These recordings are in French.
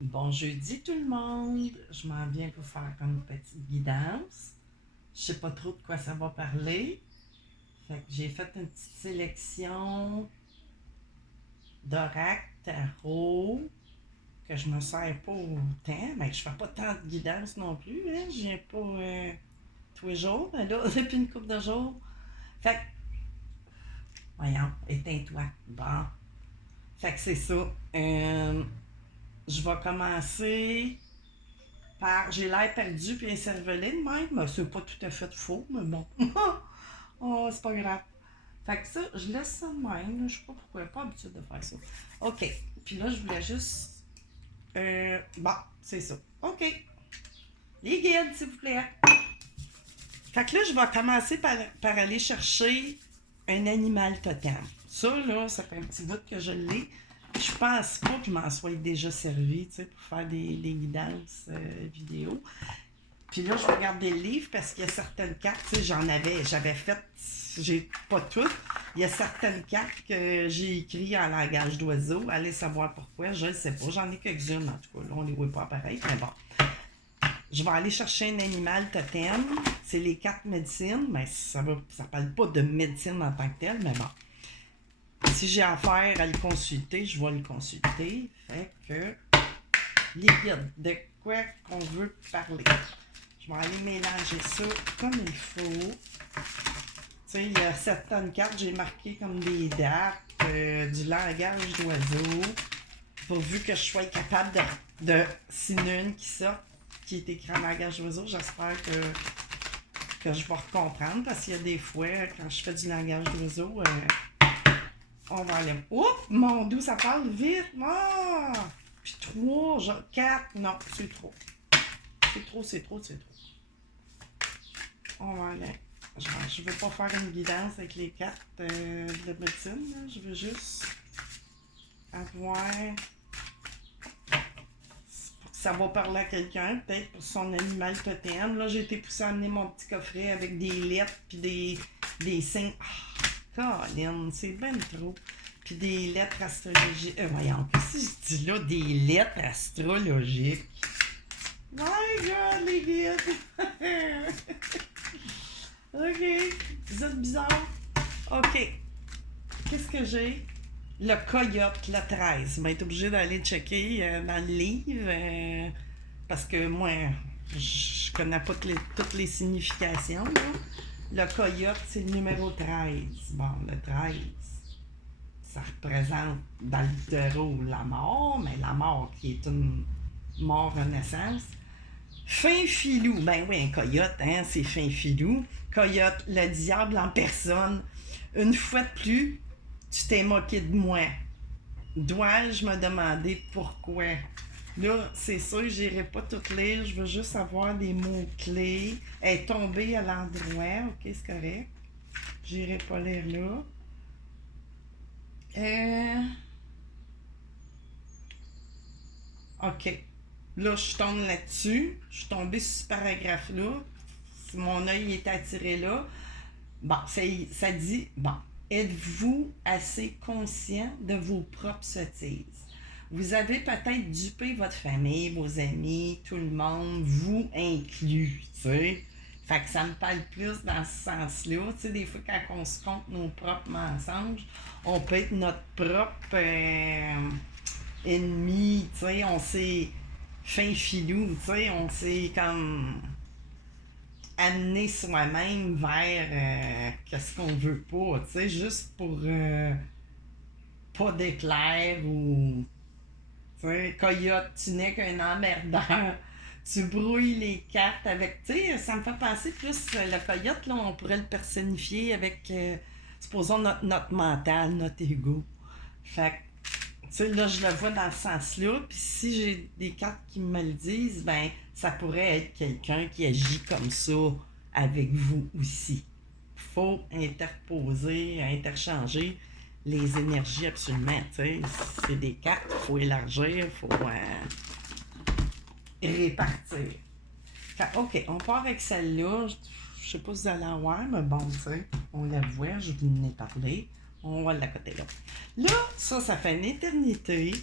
Bon jeudi tout le monde, je m'en viens pour faire comme une petite guidance. Je sais pas trop de quoi ça va parler. Fait que j'ai fait une petite sélection d'oracles, tarot, que je me sers pas autant. Mais je fais pas tant de guidance non plus. Hein. Je viens pas tous les jours, mais là, depuis une couple de jours. Fait que, voyons, éteins-toi. Bon. Fait que c'est ça. Je vais commencer j'ai l'air perdu puis écervelé de même, mais c'est pas tout à fait faux, mais bon. Oh, c'est pas grave. Fait que ça, je laisse ça de même. Je sais pas pourquoi, pas habitude de faire ça. OK. Puis là, je voulais juste. Bon, c'est ça. OK. Les guides, s'il vous plaît. Fait que là, je vais commencer par aller chercher un animal totem. Ça, là, ça fait un petit bout que je l'ai. Je pense pas que je m'en sois déjà servi, tu sais, pour faire des guidances vidéo. Puis là, je regardais le livre parce qu'il y a certaines cartes, tu sais, j'avais fait, j'ai pas toutes. Il y a certaines cartes que j'ai écrites en langage d'oiseau. Allez savoir pourquoi, je ne sais pas. J'en ai quelques-unes, en tout cas. Là, on les voit pas pareil, mais bon. Je vais aller chercher un animal totem. C'est les cartes médecine, mais ça parle pas de médecine en tant que telle, mais bon. Si j'ai affaire à le consulter, je vais le consulter. Fait que, les guides, de quoi qu'on veut parler. Je vais aller mélanger ça comme il faut. Tu sais, il y a certaines cartes, j'ai marqué comme des dates, du langage d'oiseau, pourvu que je sois capable s'il y en a une qui sort, qui est écrit en langage d'oiseau, j'espère que je vais comprendre, parce qu'il y a des fois, quand je fais du langage d'oiseau, on va aller. Oups, mon Dieu, ça parle vite. Ah! Puis 3, 4, non, c'est trop. C'est trop, c'est trop, c'est trop. On va aller. Je ne veux pas faire une guidance avec les cartes de médecine. Là. Je veux juste avoir. Ça va parler à quelqu'un, peut-être pour son animal totem. Là, j'ai été poussée à amener mon petit coffret avec des lettres puis des signes. Ah, Colin, c'est bien trop. Puis des lettres astrologiques. Voyons, qu'est-ce que je dis là? Des lettres astrologiques. My God, les guides! OK. Vous êtes bizarre. OK. Qu'est-ce que j'ai? Le coyote, le 13. Je vais être obligée d'aller checker dans le livre parce que moi, je connais pas toutes les significations. Là. Le coyote, c'est le numéro 13. Bon, le 13, ça représente dans le tarot la mort, mais la mort qui est une mort renaissance. Fin filou, ben oui, un coyote, hein, c'est fin filou. Coyote, le diable en personne. Une fois de plus, tu t'es moqué de moi. Dois-je me demander pourquoi? Là, c'est sûr, j'irai pas tout lire, je veux juste avoir des mots-clés. Elle est tombée à l'endroit, ok, c'est correct. J'irai pas lire là. Ok. Là, je tombe là-dessus. Je suis tombée sur ce paragraphe-là. Mon œil est attiré là. Bon, ça dit, bon, êtes-vous assez conscient de vos propres sottises? Vous avez peut-être dupé votre famille, vos amis, tout le monde, vous inclus, tu sais. Fait que ça me parle plus dans ce sens-là. Tu sais, des fois, quand on se compte nos propres mensonges, on peut être notre propre ennemi, tu sais. On s'est fin filou, tu sais. On s'est comme amener soi-même vers qu'est-ce qu'on veut pas, tu sais, juste pour pas d'éclair ou, tu sais, coyote, tu n'es qu'un emmerdeur. Tu brouilles les cartes avec, tu sais, ça me fait penser plus, le coyote, là, on pourrait le personnifier avec, supposons, notre mental, notre ego. Fait que, tu sais, là, je le vois dans ce sens-là, puis si j'ai des cartes qui me le disent, ben, ça pourrait être quelqu'un qui agit comme ça avec vous aussi. Faut interposer, interchanger les énergies absolument. T'sais. C'est des cartes, il faut élargir, il faut répartir. Fait, OK, on part avec celle-là. Je sais pas si vous allez en voir, mais bon, tu sais, on la voit, je vous en ai parlé. On va la côté là. Là, ça fait une éternité.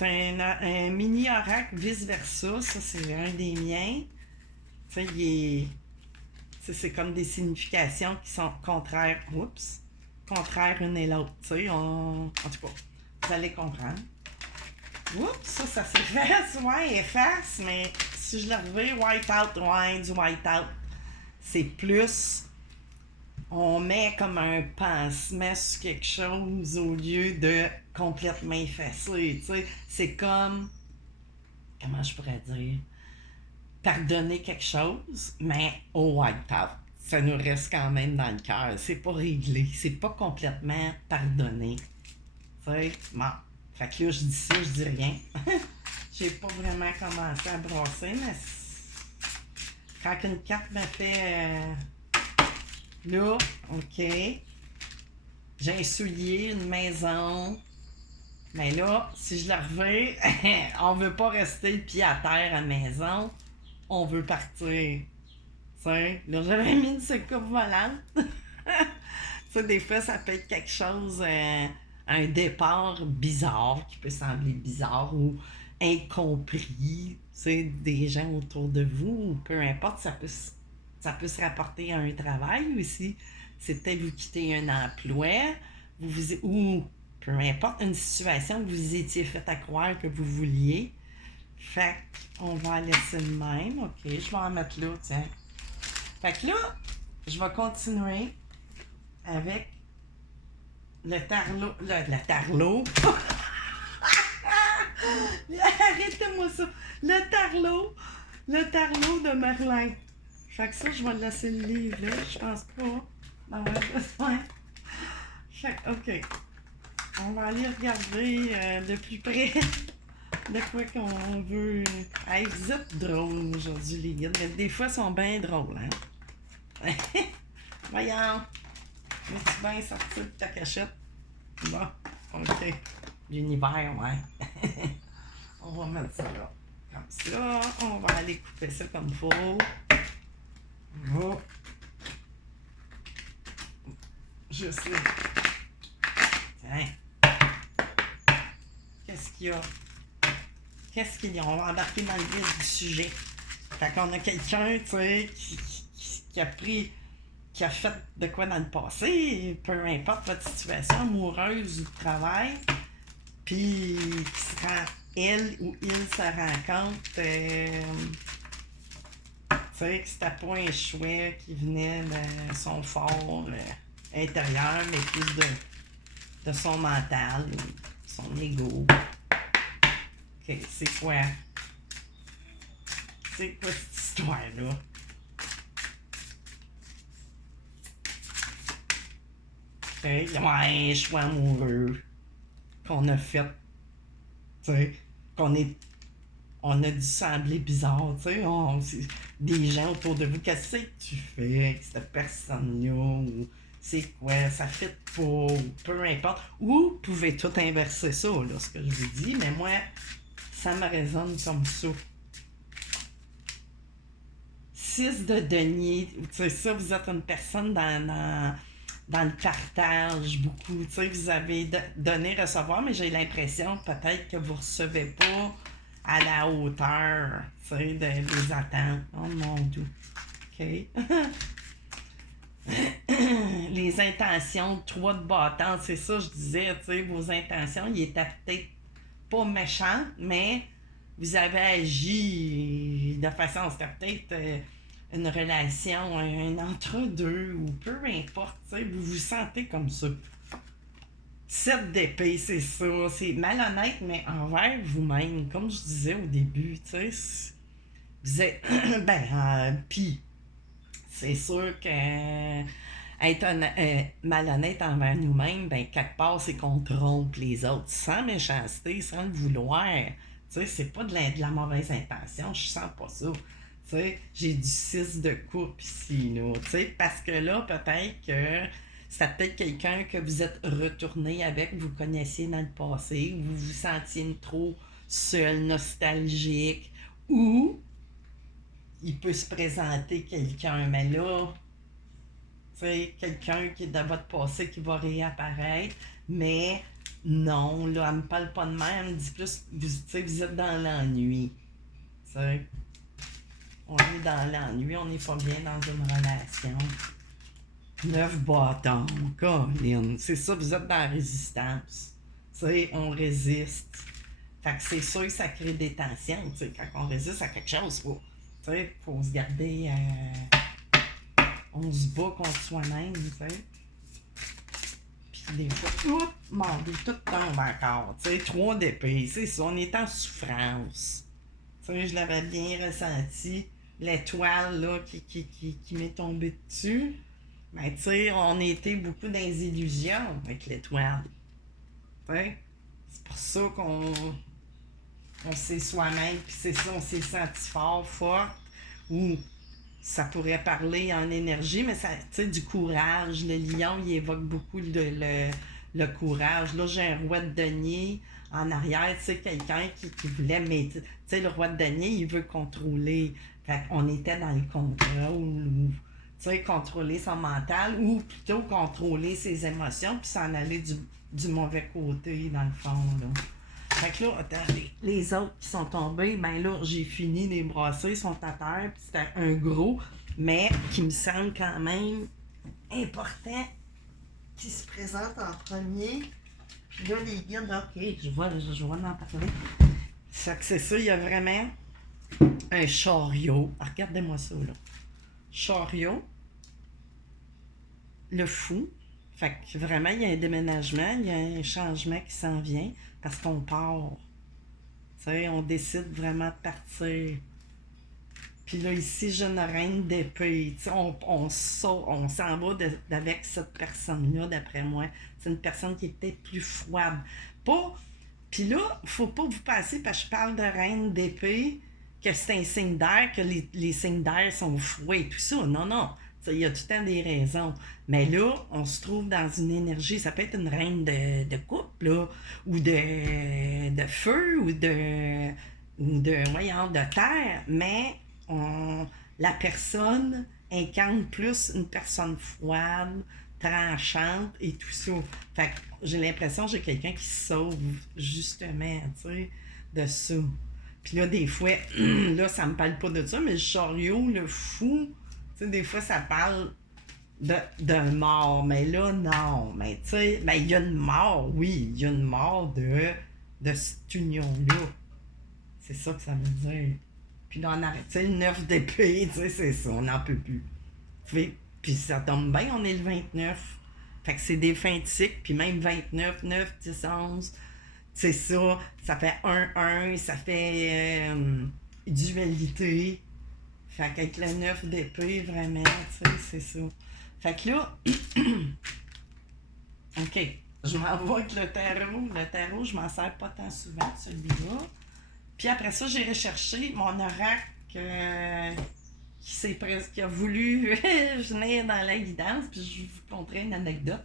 c'est un mini oracle vice-versa. Ça, c'est un des miens. Tu sais, c'est comme des significations qui sont contraires. Oups! Contraires une et l'autre. Tu sais, en tout cas, vous allez comprendre. Oups! Ça s'efface. Ouais, efface, mais si je le revais, white-out, ouais, du white-out. C'est plus. On met comme un pansement sur quelque chose au lieu de complètement effacer. Tu sais, c'est comme. Comment je pourrais dire? Pardonner quelque chose, mais au white-out. Ça nous reste quand même dans le cœur. C'est pas réglé. C'est pas complètement pardonné. Tu sais, bon. Fait que là, je dis ça, je dis rien. J'ai pas vraiment commencé à brasser, mais quand une carte me fait. Là, OK. J'ai un soulier, une maison. Mais là, si je la revais, on veut pas rester le pied à terre à la maison. On veut partir. T'sais, là, j'avais mis une secours volante. Ça, des fois, ça peut être quelque chose, un départ bizarre, qui peut sembler bizarre ou incompris, des gens autour de vous, ou peu importe, ça peut se rapporter à un travail aussi. C'est peut-être vous quittez un emploi, ou peu importe, une situation que vous étiez fait à croire que vous vouliez. Fait qu'on va laisser de même. OK, je vais en mettre là, tiens. Fait que là, je vais continuer avec le tarlot. Le tarlot. Arrêtez-moi ça. Le tarlot. Le tarlot de Merlin. Fait que ça, je vais laisser le livre là. Je pense pas. Ah ouais, fait que, OK. On va aller regarder de plus près de quoi qu'on veut. Hey, vous êtes drôles aujourd'hui, les gars. Mais des fois, ils sont bien drôles, hein? Voyons. Es-tu bien sorti de ta cachette? Bon, OK. L'univers, ouais. On va mettre ça là. Comme ça. On va aller couper ça comme il faut. Oh. Juste là. Tiens. Qu'est-ce qu'il y a? Qu'est-ce qu'il y a? On va embarquer dans le vif du sujet. Fait qu'on a quelqu'un, tu sais, qui a pris, qui a fait de quoi dans le passé, peu importe votre situation amoureuse ou de travail, puis qui se rend, elle ou il se rend compte, tu sais, que c'était pas un choix qui venait de son fort intérieur, mais plus de son mental, son ego. OK, c'est quoi? C'est quoi cette histoire-là? Okay. Ouais, un choix amoureux qu'on a fait, tu sais, on a dû sembler bizarre, tu sais, des gens autour de vous, qu'est-ce que tu fais avec cette personne-là, ou c'est quoi, ça fit pas, ou peu importe, ou vous pouvez tout inverser ça, là, ce que je vous dis, mais moi, ça me résonne comme ça. 6 de denier, tu sais, ça, vous êtes une personne dans le partage beaucoup. Tu sais, vous avez donné, recevoir, mais j'ai l'impression peut-être que vous ne recevez pas à la hauteur, tu sais, des attentes. Oh mon Dieu. OK. Les intentions, 3 de bâton, c'est ça, je disais, tu sais, vos intentions, ils étaient peut-être pas méchantes, mais vous avez agi de façon, c'était peut-être une relation, un entre-deux, ou peu importe, tu sais, vous vous sentez comme ça. 7 d'épée, c'est ça, c'est malhonnête, mais envers vous-même, comme je disais au début, tu sais, vous êtes, pis, c'est sûr que être malhonnête envers nous-mêmes, ben, quelque part, c'est qu'on trompe les autres, sans méchanceté, sans le vouloir. Tu sais, c'est pas de la mauvaise intention, je sens pas ça. Tu sais, j'ai du 6 de coupe ici, là. Tu sais, parce que là, peut-être que c'est peut-être quelqu'un que vous êtes retourné avec, vous connaissiez dans le passé, ou vous vous sentiez trop seul, nostalgique, ou il peut se présenter quelqu'un, mais là, tu sais, quelqu'un qui est de votre passé qui va réapparaître, Mais non, là, elle me parle pas de même. Elle me dit plus, tu sais, vous êtes dans l'ennui. Tu sais, on est dans l'ennui, on n'est pas bien dans une relation. 9 bâtons, Colin. C'est ça, vous êtes dans la résistance. Tu sais, on résiste. Fait que c'est sûr que ça crée des tensions, tu sais, quand on résiste à quelque chose, tu sais, faut se garder, on se bat contre soi-même, tu sais. Puis des fois, tout tombe encore, tu sais, 3 d'épée, c'est ça, on est en souffrance. Tu sais, je l'avais bien ressenti, l'étoile, là, qui m'est tombée dessus. Mais tu sais, on était beaucoup dans les illusions avec l'étoile. Tu sais, c'est pour ça on sait soi-même, puis c'est ça, on s'est senti fort, ou ça pourrait parler en énergie, mais ça, tu sais, du courage. Le lion, il évoque beaucoup le courage. Là, j'ai un roi de denier en arrière, tu sais, quelqu'un qui voulait, mais tu sais, le roi de denier, il veut contrôler. Fait qu'on était dans le contrôle, ou, tu sais, contrôler son mental, ou plutôt contrôler ses émotions, puis s'en aller du mauvais côté, dans le fond, là. Fait que là, attends, les autres qui sont tombés, ben là, j'ai fini les brasser, ils sont à terre, puis c'était un gros, mais qui me semble quand même important, qui se présente en premier. Puis là, les guides, ok, je vois en parler. Fait que c'est ça, il y a vraiment un chariot. Regardez-moi ça, là. Chariot, le fou. Fait que vraiment, il y a un déménagement, il y a un changement qui s'en vient, parce qu'on part. Tu sais, on décide vraiment de partir. Puis là, ici, jeune reine d'épée. Tu sais, on s'en va avec cette personne-là, d'après moi. C'est une personne qui est peut-être plus froide. Pas. Puis là, faut pas vous passer, parce que je parle de reine d'épée, que c'est un signe d'air, que les signes d'air sont froids et tout ça. Non, non. Il y a tout le temps des raisons. Mais là, on se trouve dans une énergie. Ça peut être une reine de couple, là, ou de feu, voyons, de terre. Mais la personne incarne plus une personne froide, tranchante et tout ça. Fait que j'ai l'impression que j'ai quelqu'un qui se sauve, justement, tu sais, de ça. Puis là, des fois, là, ça me parle pas de ça, mais le chariot, le fou, tu sais, des fois, ça parle de mort. Mais là, non. Mais tu sais, ben, il y a une mort, oui. Il y a une mort de cette union-là. C'est ça que ça veut dire. Puis là, on arrête. Tu sais, le 9 d'épée, tu sais, c'est ça. On n'en peut plus. Puis ça tombe bien, on est le 29. Fait que c'est des fins de cycle, puis même 29, 9, 10, 11. C'est ça. Ça fait 1, ça fait dualité. Fait qu'avec le 9 d'épée, vraiment, tu sais, c'est ça. Fait que là, OK, je m'en vais avec le tarot. Le tarot, je m'en sers pas tant souvent, celui-là. Puis après ça, j'ai recherché mon oracle qui a voulu venir dans la guidance, puis je vais vous conterai une anecdote.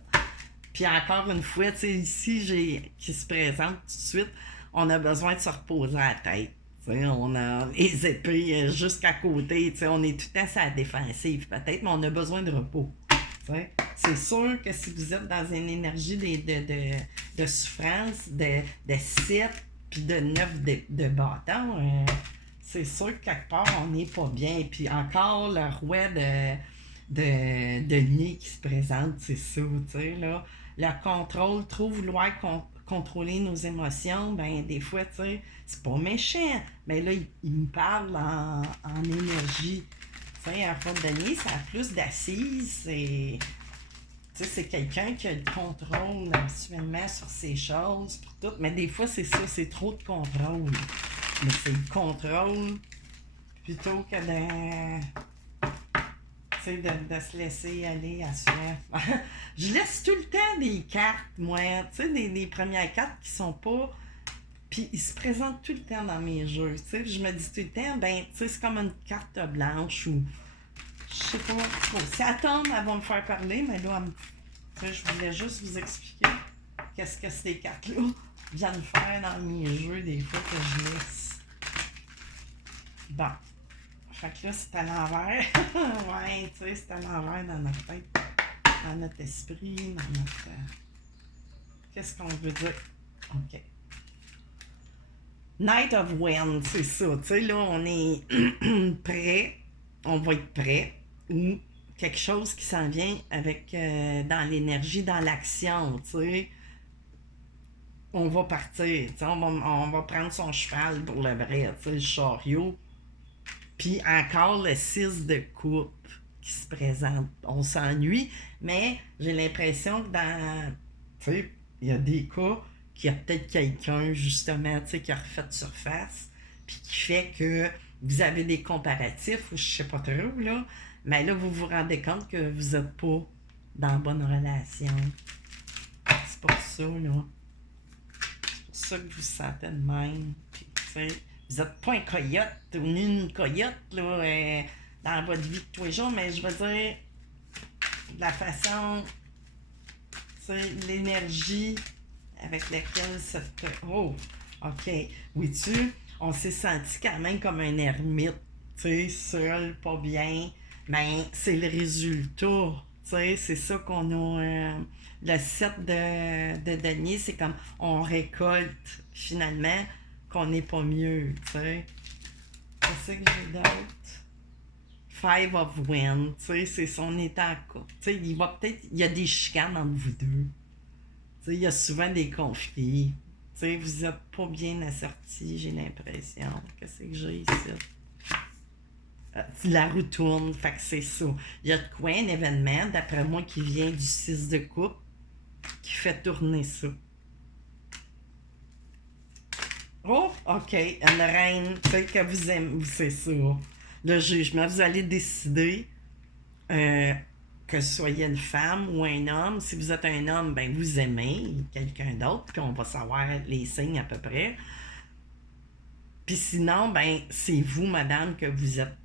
Puis encore une fois, tu sais, ici, qui se présente tout de suite, on a besoin de se reposer à la tête. T'sais, on a les épées jusqu'à côté, t'sais, on est tout le temps sur la défensive peut-être, mais on a besoin de repos. T'sais. C'est sûr que si vous êtes dans une énergie de souffrance, de 7 puis de 9 de bâton, c'est sûr que quelque part on n'est pas bien. Puis encore le roi de nez qui se présente, c'est ça, tu sais, là. Le contrôle, trop vouloir contrôler nos émotions, ben des fois, tu sais, c'est pas méchant. Mais là, il me parle en énergie. Tu sais, un roi de denier, ça a plus d'assises. Tu sais, c'est quelqu'un qui a le contrôle habituellement sur ses choses, pour tout. Mais des fois, c'est ça, c'est trop de contrôle. Mais c'est le contrôle plutôt que de se laisser aller à soi. Je laisse tout le temps des cartes, moi. Tu sais, des premières cartes qui sont pas. Puis ils se présentent tout le temps dans mes jeux. Tu sais, je me dis tout le temps, ben, tu sais, c'est comme une carte blanche ou. Je sais pas. Si elle tombe, elles vont me faire parler, mais là, tu sais, je voulais juste vous expliquer qu'est-ce que ces cartes-là viennent faire dans mes jeux des fois que je laisse. Bon. Fait que là, c'est à l'envers. Ouais, tu sais, c'est à l'envers dans notre tête, dans notre esprit, dans notre. qu'est-ce qu'on veut dire? OK. Night of Wind, c'est ça. Tu sais, là, on est prêt. On va être prêt. Ou quelque chose qui s'en vient avec dans l'énergie, dans l'action, tu sais. On va partir, tu sais, on va prendre son cheval pour le vrai, tu sais, le chariot. Puis encore le 6 de coupe qui se présente. On s'ennuie, mais j'ai l'impression que tu sais, il y a des cas qu'il y a peut-être quelqu'un, justement, tu sais, qui a refait surface, puis qui fait que vous avez des comparatifs, ou je sais pas trop, là, mais là, vous vous rendez compte que vous êtes pas dans la bonne relation. C'est pour ça, là. C'est pour ça que vous vous sentez de même. Puis, tu sais, vous n'êtes pas un coyote ou une coyote, là, dans votre vie de tous les jours, mais je veux dire, la façon, tu sais, l'énergie avec laquelle cette... Oh, OK. Oui-tu, on s'est senti quand même comme un ermite, tu sais, seul, pas bien. Mais c'est le résultat, tu sais, c'est ça qu'on a... le set de denier, c'est comme on récolte, finalement, qu'on n'est pas mieux, tu sais. C'est que j'ai d'autre. Five of Wind, tu sais, c'est son état. Tu sais, il y a des chicanes entre vous deux. Tu sais, il y a souvent des conflits. Tu sais, vous êtes pas bien assortis, j'ai l'impression. Qu'est-ce que j'ai ici? La roue tourne, fait que c'est ça. Il y a de quoi, un événement, d'après moi, qui vient du 6 de coupe, qui fait tourner ça. Oh, OK, une reine, tu sais, que vous aimez, c'est ça. Le jugement, vous allez décider euh, que ce soyez une femme ou un homme. Si vous êtes un homme, ben vous aimez quelqu'un d'autre, puis on va savoir les signes à peu près. Puis sinon, ben c'est vous, madame, que vous êtes,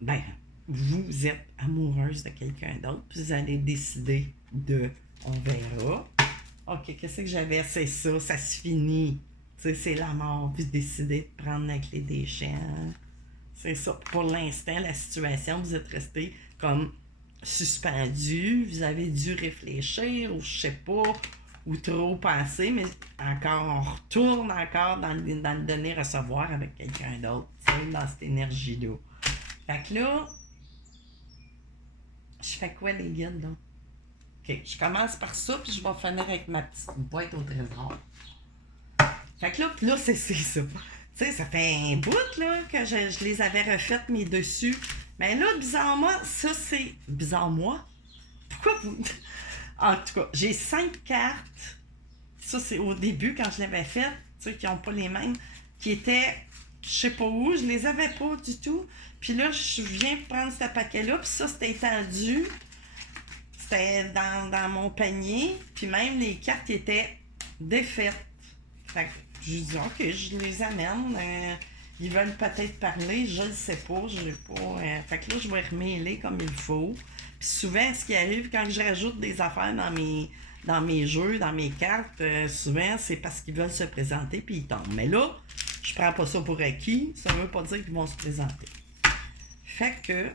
ben vous êtes amoureuse de quelqu'un d'autre, puis vous allez décider de, on verra. OK, qu'est-ce que j'avais? C'est ça, ça se finit. Tu sais, c'est la mort, puis décider de prendre la clé des champs. C'est ça. Pour l'instant, la situation, vous êtes resté comme suspendu, vous avez dû réfléchir, ou je sais pas, ou trop penser, mais encore, on retourne encore dans le donner-recevoir avec quelqu'un d'autre, tu sais, dans cette énergie-là. Fait que là, je fais quoi les guides, là? OK, je commence par ça, puis je vais finir avec ma petite boîte au trésor. Fait que là c'est ça. Tu sais, ça fait un bout, là, que je les avais refaites, mes dessus. Mais là, bizarrement, ça, c'est... Bizarrement? Pourquoi vous... En tout cas, j'ai 5 cartes. Ça, c'est au début, quand je l'avais faite. Tu sais, qui n'ont pas les mêmes. Qui étaient... Je sais pas où. Je les avais pas du tout. Puis là, je viens prendre ce paquet-là. Puis ça, c'était étendu. C'était dans mon panier. Puis même, les cartes étaient défaites. Fait que j'ai dit, OK, je les amène. Ils veulent peut-être parler, je ne sais pas. J'ai pas. Fait que là, je vais remêler comme il faut. Puis souvent, ce qui arrive quand je rajoute des affaires dans mes jeux, dans mes cartes, souvent, c'est parce qu'ils veulent se présenter puis ils tombent. Mais là, je prends pas ça pour acquis. Ça veut pas dire qu'ils vont se présenter. Fait que,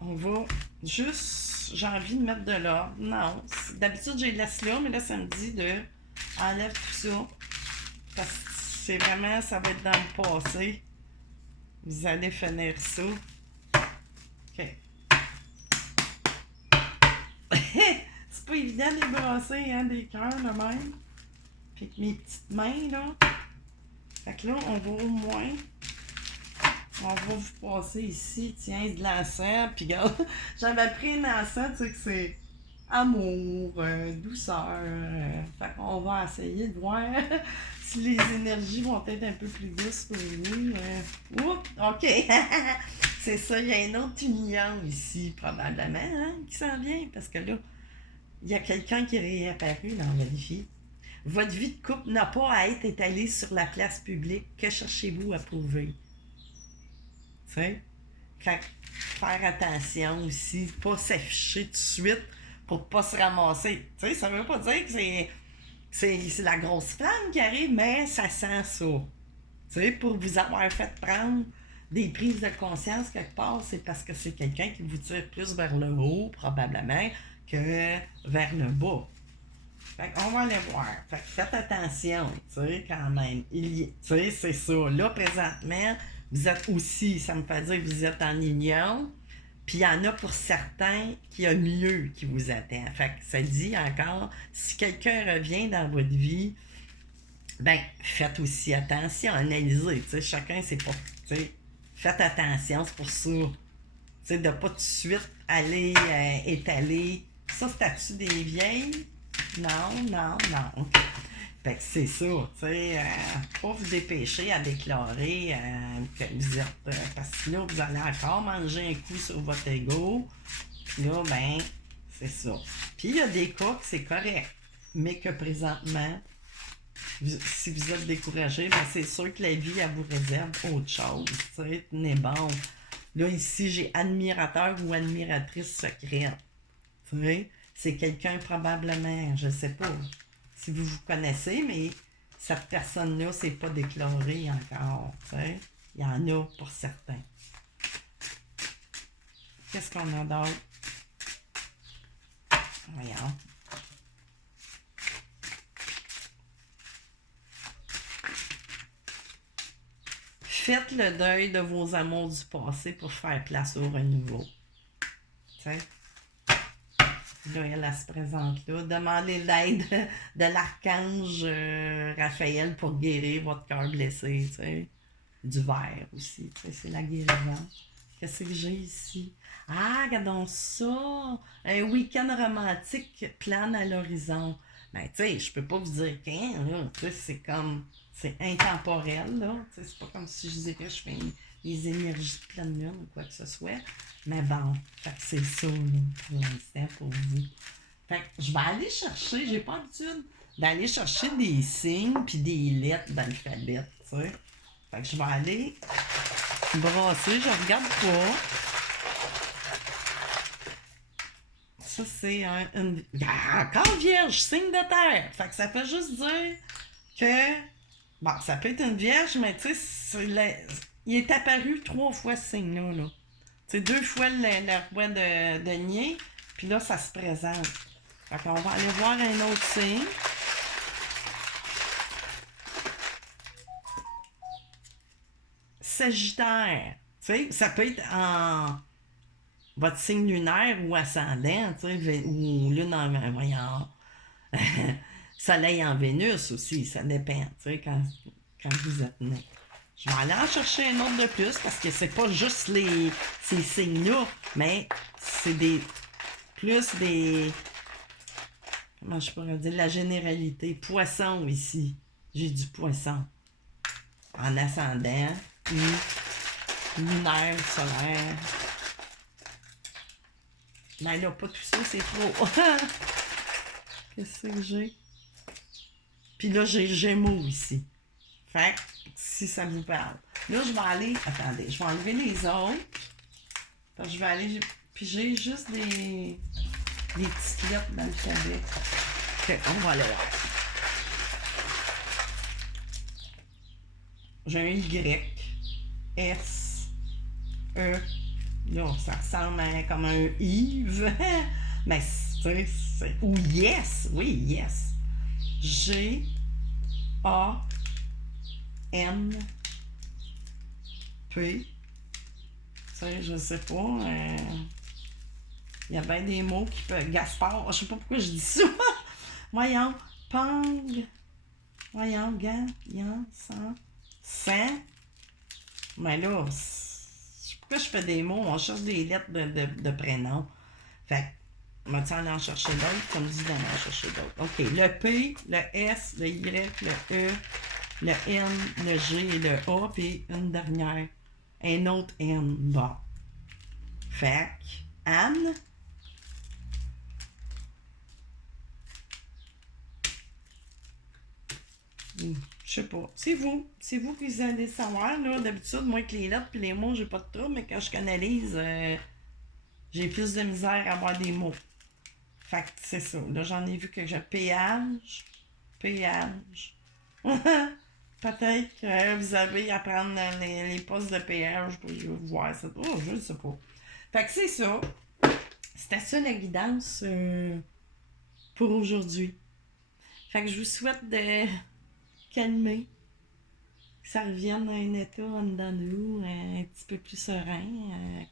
on va juste. J'ai envie de mettre de l'ordre. Non. D'habitude, je les laisse là, mais là, ça me dit de enlève tout ça. Parce que c'est vraiment, ça va être dans le passé. Vous allez finir ça. OK. C'est pas évident de les brasser, hein, des cœurs, de même. Puis avec mes petites mains, là. Fait que là, on va au moins... On va vous passer ici, tiens, de l'encens. Puis regarde, j'avais pris un encens, tu sais que c'est amour, douceur. Fait qu'on va essayer de voir si les énergies vont être un peu plus douces pour vous. Oups, OK. C'est ça, il y a une autre union ici, probablement, hein, qui s'en vient. Parce que là, il y a quelqu'un qui est réapparu dans votre vie. Votre vie de couple n'a pas à être étalée sur la place publique. Que cherchez-vous à prouver? Tu sais? Faire attention aussi, pas s'afficher tout de suite pour pas se ramasser. Tu sais, ça veut pas dire que c'est la grosse flamme qui arrive, mais ça sent ça. Tu sais, pour vous avoir fait prendre des prises de conscience quelque part, c'est parce que c'est quelqu'un qui vous tire plus vers le haut, probablement, que vers le bas. Fait qu'on va aller voir. Fait que faites attention, tu sais, quand même. Tu sais, c'est ça. Là, présentement, vous êtes aussi, ça me fait dire que vous êtes en union. Puis il y en a pour certains qui a mieux qui vous attend. Fait que ça dit encore, si quelqu'un revient dans votre vie, ben, faites aussi attention, analysez. Tu sais, chacun, c'est pas. Tu sais, faites attention, c'est pour ça. Tu sais, de pas tout de suite aller étaler. Ça, c'est-tu des vieilles? Non, non, non. OK. Fait que c'est ça, tu sais, pas vous dépêcher à déclarer que vous êtes. Parce que là, vous allez encore manger un coup sur votre ego. Puis là, ben, c'est ça. Puis il y a des cas que c'est correct, mais que présentement, si vous êtes découragé, ben c'est sûr que la vie, elle vous réserve autre chose. Tu sais, tenez bon. Là, ici, j'ai admirateur ou admiratrice secrète. Tu sais, c'est quelqu'un probablement, je sais pas si vous vous connaissez, mais cette personne-là, c'est pas déclaré encore. Tu sais, il y en a pour certains. Qu'est-ce qu'on a d'autre? Voyons. Faites le deuil de vos amours du passé pour faire place au renouveau. Tu sais? Là, elle se présente là. Demandez l'aide de l'archange Raphaël pour guérir votre cœur blessé. Tu sais? Du verre aussi. Tu sais, c'est la guérison. Qu'est-ce que j'ai ici? Ah, regardons ça! Un week-end romantique plane à l'horizon. Ben, tu sais, je peux pas vous dire quand, là. Tu sais, c'est comme. C'est intemporel, là. Tu sais, c'est pas comme si je disais que je fais les énergies de pleine lune ou quoi que ce soit. Mais bon, fait que c'est ça, là, pour l'instant, pour vous. Fait que je vais aller chercher, j'ai pas l'habitude d'aller chercher des signes puis des lettres d'alphabet, tu sais. Fait que je vais aller brasser, je regarde pas. Ça, c'est une. Ah, encore vierge, signe de terre. Fait que ça fait juste dire que. Bon, ça peut être une vierge, mais tu sais, il est apparu 3 fois ce signe-là. Là. Tu sais, 2 fois le roi de denier, puis là, ça se présente. Fait qu'on va aller voir un autre signe. Sagittaire. Tu sais, ça peut être en votre signe lunaire ou ascendant, tu sais, ou lune en. Voyons. Soleil en Vénus aussi, ça dépend, tu sais, quand vous êtes né. Je vais aller en chercher un autre de plus parce que c'est pas juste ces signes-là, mais c'est des. Comment je pourrais dire? La généralité. Poisson ici. J'ai du poisson. En ascendant. Lunaire, solaire. Mais là, pas tout ça, c'est trop. Qu'est-ce que j'ai? Puis là, j'ai Gémeaux ici. Fait que, si ça vous parle. Là, je vais aller. Attendez, je vais enlever les autres. Parce que je vais aller. Puis j'ai juste des petites lettres dans l'alphabet. Ok, on va aller voir. J'ai un Y, S, E. Là, ça ressemble à comme un Yves. Mais tu sais, ou Yes. Oui, Yes. G, A, N, P. Tu sais, je sais pas. Il y a bien des mots qui peuvent. Gaspard, je sais pas pourquoi je dis ça. Voyons. Pang. Voyons, Gan, Yan, San. Mais là, pourquoi je fais des mots? On cherche des lettres de prénoms. Fait que, on va aller en chercher d'autres, comme dit d'aller en chercher d'autres. OK, le P, le S, le Y, le E, le N, le G et le A, puis une dernière. Un autre N. Bon. Fait que, Anne. Je sais pas. C'est vous. C'est vous qui allez savoir. Là. D'habitude, moi, avec les lettres et les mots, j'ai pas de trouble, mais quand je canalise, j'ai plus de misère à avoir des mots. Fait que c'est ça. Là, j'en ai vu que j'ai péage. Peut-être que vous avez à prendre les postes de péage pour voir ça. Oh, je ne sais pas. Fait que c'est ça. C'était ça la guidance pour aujourd'hui. Fait que je vous souhaite de calmer, que ça revienne à un état en dedans de vous, un petit peu plus serein.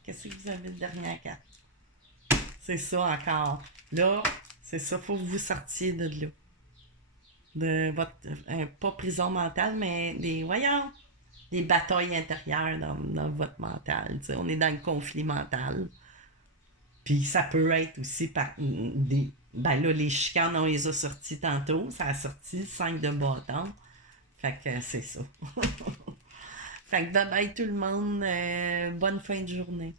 Qu'est-ce que vous avez le dernier carte? C'est ça encore. Là, c'est ça, faut que vous sortiez de là. De votre, pas prison mentale, mais voyons, des batailles intérieures dans votre mental. T'sais. On est dans le conflit mental. Puis ça peut être aussi par des. Ben là, les chicanes, on les a sortis tantôt. Ça a sorti 5 de bâton. Fait que c'est ça. Fait que bye bye tout le monde. Bonne fin de journée.